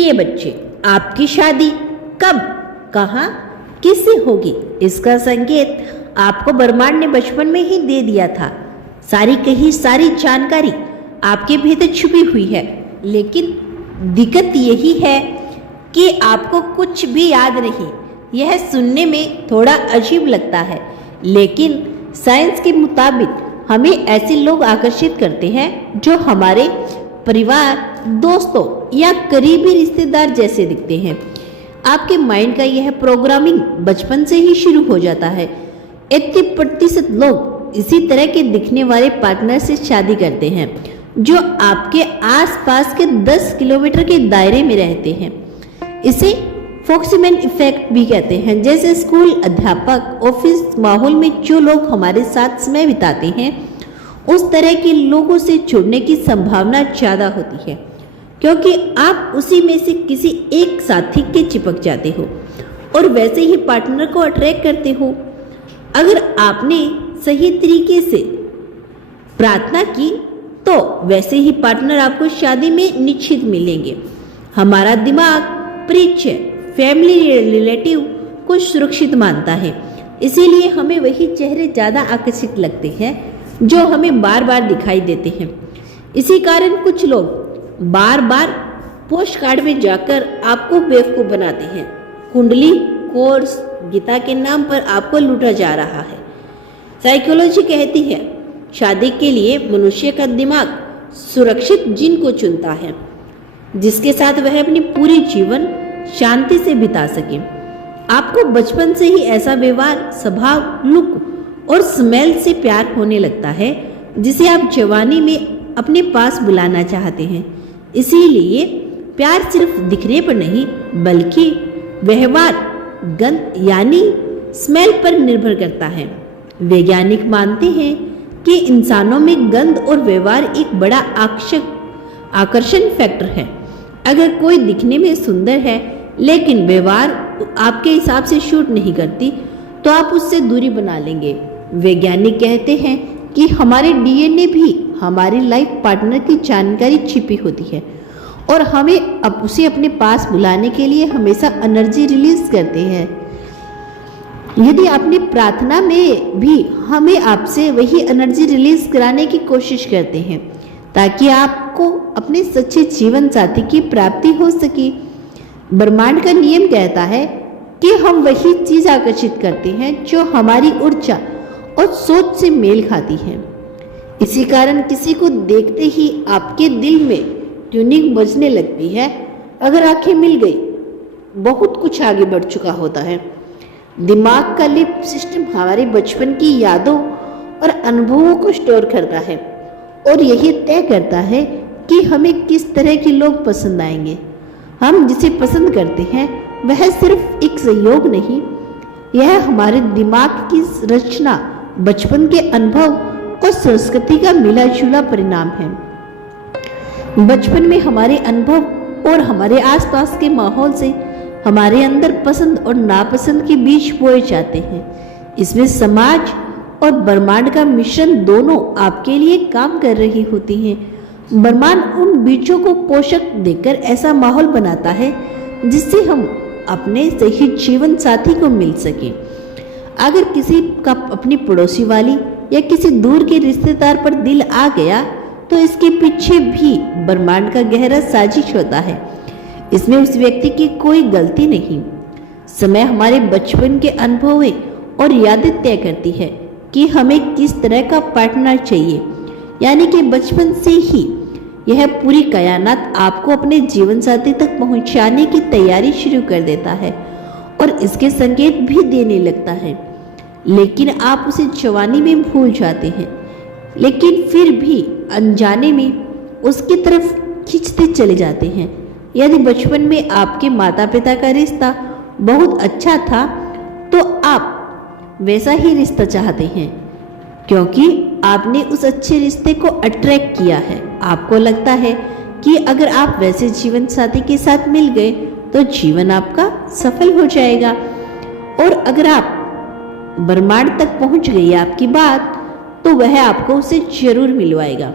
प्रिय बच्चे, आपकी शादी कब, कहाँ, किससे होगी, इसका संकेत आपको ब्रह्मांड ने बचपन में ही दे दिया था। सारी जानकारी आपके भीतर छुपी हुई है, लेकिन दिक्कत यही है कि आपको कुछ भी याद नहीं। यह सुनने में थोड़ा अजीब लगता है, लेकिन साइंस के मुताबिक हमें ऐसे लोग आकर्षित करते हैं जो हमारे परिवार, दोस्तों या करीबी रिश्तेदार जैसे दिखते हैं। आपके माइंड का यह प्रोग्रामिंग बचपन से ही शुरू हो जाता है। 80% लोग इसी तरह के दिखने वाले पार्टनर से शादी करते हैं जो आपके आसपास के 10 किलोमीटर के दायरे में रहते हैं। इसे फोक्सीमैन इफेक्ट भी कहते हैं। जैसे स्कूल अध्यापक, ऑफिस माहौल में जो लोग हमारे साथ समय बिताते हैं, उस तरह के लोगों से जुड़ने की संभावना ज़्यादा होती है, क्योंकि आप उसी में से किसी एक साथी के चिपक जाते हो और वैसे ही पार्टनर को अट्रैक्ट करते हो। अगर आपने सही तरीके से प्रार्थना की तो वैसे ही पार्टनर आपको शादी में निश्चित मिलेंगे। हमारा दिमाग परिचय, फैमिली, रिलेटिव को सुरक्षित मानता है, इसीलिए हमें वही चेहरे ज़्यादा आकर्षित लगते हैं जो हमें बार बार दिखाई देते हैं। इसी कारण कुछ लोग बार बार पोस्ट कार्ड में जाकर आपको बेवकूफ़ बनाते हैं। कुंडली कोर्स गीता के नाम पर आपको लूटा जा रहा है। साइकोलॉजी कहती है शादी के लिए मनुष्य का दिमाग सुरक्षित जिन को चुनता है, जिसके साथ वह अपनी पूरी जीवन शांति से बिता सके। आपको बचपन से ही ऐसा व्यवहार, स्वभाव, लुक और स्मेल से प्यार होने लगता है जिसे आप जवानी में अपने पास बुलाना चाहते हैं। इसीलिए प्यार सिर्फ दिखने पर नहीं बल्कि व्यवहार, गंध यानी स्मेल पर निर्भर करता है। वैज्ञानिक मानते हैं कि इंसानों में गंध और व्यवहार एक बड़ा आकर्षण फैक्टर है। अगर कोई दिखने में सुंदर है लेकिन व्यवहार आपके हिसाब से शूट नहीं करती तो आप उससे दूरी बना लेंगे। वैज्ञानिक कहते हैं कि हमारे डीएनए भी हमारी लाइफ पार्टनर की जानकारी छिपी होती है और हमें अब उसे अपने पास बुलाने के लिए हमेशा एनर्जी रिलीज करते हैं। यदि आपने प्रार्थना में भी हमें आपसे वही एनर्जी रिलीज कराने की कोशिश करते हैं ताकि आपको अपने सच्चे जीवन साथी की प्राप्ति हो सके। ब्रह्मांड का नियम कहता है कि हम वही चीज आकर्षित करते हैं जो हमारी ऊर्जा और सोच से मेल खाती है। इसी कारण किसी को देखते ही आपके दिल में ट्यूनिंग बजने लगती है। अगर आंखें मिल गई, बहुत कुछ आगे बढ़ चुका होता है। दिमाग का लिप सिस्टम हमारे बचपन की यादों और अनुभवों को स्टोर करता है और यही तय करता है कि हमें किस तरह के लोग पसंद आएंगे। हम जिसे पसंद करते हैं वह सिर्फ एक संयोग नहीं, यह हमारे दिमाग की रचना, बचपन के अनुभव और संस्कृति का मिला जुला परिणाम है। बचपन में हमारे अनुभव और हमारे आसपास के माहौल से हमारे अंदर पसंद और नापसंद के बीज बोए जाते हैं। इसमें समाज और ब्रह्मांड का मिश्रण दोनों आपके लिए काम कर रही होती हैं। ब्रह्मांड उन बीजों को पोषक देकर ऐसा माहौल बनाता है जिससे हम अपने सही जीवन साथी को मिल सके। अगर किसी का अपनी पड़ोसी वाली या किसी दूर के रिश्तेदार पर दिल आ गया तो इसके पीछे भी ब्रह्मांड का गहरा साजिश होता है। इसमें उस व्यक्ति की कोई गलती नहीं। समय हमारे बचपन के अनुभव और यादें तय करती है कि हमें किस तरह का पार्टनर चाहिए। यानी कि बचपन से ही यह पूरी कायनात आपको अपने जीवन साथी तक पहुंचाने की तैयारी शुरू कर देता है और इसके संकेत भी देने लगता है, लेकिन आप उसे जवानी में भूल जाते हैं, लेकिन फिर भी अनजाने में उसकी तरफ खींचते चले जाते हैं। यदि बचपन में आपके माता पिता का रिश्ता बहुत अच्छा था तो आप वैसा ही रिश्ता चाहते हैं क्योंकि आपने उस अच्छे रिश्ते को अट्रैक्ट किया है। आपको लगता है कि अगर आप वैसे जीवन साथी के साथ मिल गए तो जीवन आपका सफल हो जाएगा। और अगर आप ब्रह्मांड तक पहुंच गई आपकी बात तो वह आपको उसे जरूर मिलवाएगा।